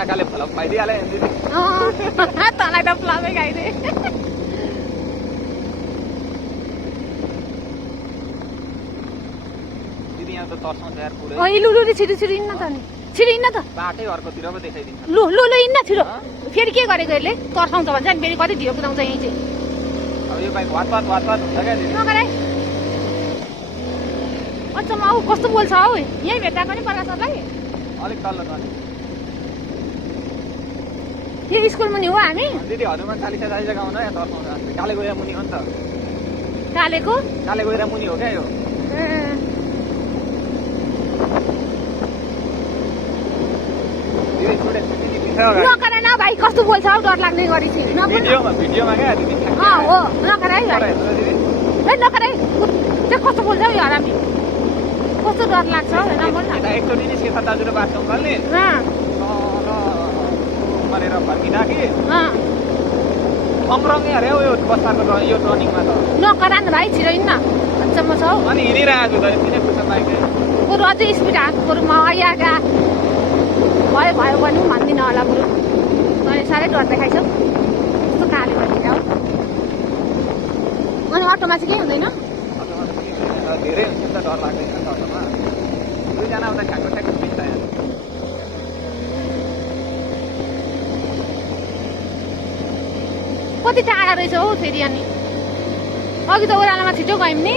काकाले फलक पाइदिहाले दिदी तँलाई त फ्लपै खाइदे दिदी यहाँ त तर्साउँछ यार पुरै ओइ लु लु छिटो छिटो हिँड्न त नि छिटो हिँड्न त बाटै अर्कोतिर पो देखाइदिन्छ लु लु लु हिँड्न छिटो फेरि के गरेको यसले तर्साउँछ भन्छ नि फेरि कति ढिलो कुदाउँछ यहीँ चाहिँ अब यो बाइक वातवात हुन्छ क्या दिदी नगराइ अच्छा म ऊ कस्तो बोल्छ हौ यहीँ भेट्टाएको नि प्रकाश सरलाई अलिक तल्लो छ यो स्कुल मुनि हो हामी दिदी हनुमान चालिसा चालिसा गाउन यहाँ तर्साउँछ काले गएर मुनि हो नि त कालेको काले गएर मुनि हो क्या यो दिदी छोडे नगर न भाइ कस्तो बोल्छ हौ डर लाग्ने गरी चाहिँ भिडियोमा क्या दिदी हो नगर है भाइ दिदी ए नगर है त्यो कस्तो बोल्छ हौ यो हरामी कस्तो डर लाग्छ हौ नबोल न यता एकचोटि नि सेता दाजु र बास अङ्कलले मरेर फर्किँदा कि अङ्ग्रङ्गे अरे हौ यो बस्ताको यो टर्निङमा त नकर न भाइ छिटो हिँड्न अचम्म छ हौ अनि हिँडिरहेको छु त किन खुर्सा बाइक बरु अझै स्पिड हात बरु म आइआएका भयो भयो भने पनि भन्दिनँ होला बरु तैँले साह्रै डर देखाइछौ कस्तो काले भइदिन्छ हौ अनि अटोमा चाहिँ केही हुँदैन धेरै हुन्छ नि त डर लाग्दैन नि त अटोमा दुईजना उता ठ्याक्क ठ्याक्क मिल्छ कति टाढा रहेछ हौ फेरि अनि अघि त ओह्रालोमा छिटो गयौँ नि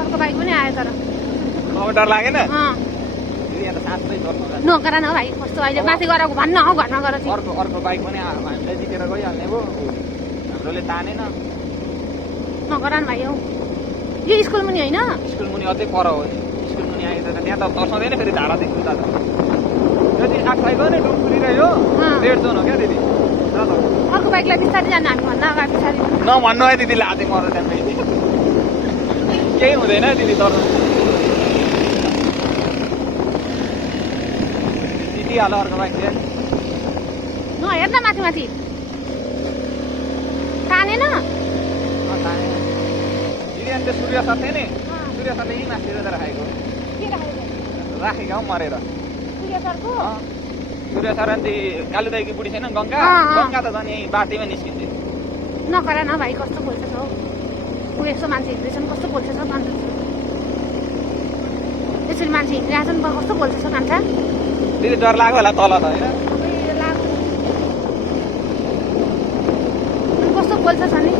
अर्को बाइक पनि आयो तर डर लागेन नगर न भाइ कस्तो अहिले माथि गएर भन्न हौ घरमा गएर अर्को बाइक पनि हामीलाई जितेर गइहाल्ने भयो हाम्रोले तानेन नगर न भाइ हौ यो स्कुल मुनि होइन स्कुल मुनि अझै पर हो स्कुल मुनि आइदिन्छ त्यहाँ त तर्साउँदैन फेरि धारा देख्छु त यदि आखाइको नि डुम्फुरिरह्यो रेड जोन हो क्या दिदी अर्को बाइकलाई बिस्तारै जानु हामी भन्न अगाडि पछाडि नभन्नु है दिदी लाँदै मर त्यहाँ केही हुँदैन दिदी तर्नु दिदिहाल्यो अर्को बाइक नहेर न माथि माथि तानेन दिदी अनि त्यो सूर्य सर थियो नि सूर्य सरले यहीँ माथि राखेको राखेको हौ मरेर सूर्य सर अनि कालु दाईकी बुढी छैन गङ्गा गङ्गा त झन् यहीँ बाटैमा निस्किन्थ्यो नकर न भाइ कस्तो बोल्छ हौ ऊ यस्तो मान्छे हिँड्दैछन् कस्तो बोल्छ छ कान्छा यसरी मान्छे हिँडिरहेछन् कस्तो बोल्छ छ कान्छा दिदी डर लाग्यो होला तल त होइन कस्तो बोल्छ छ नि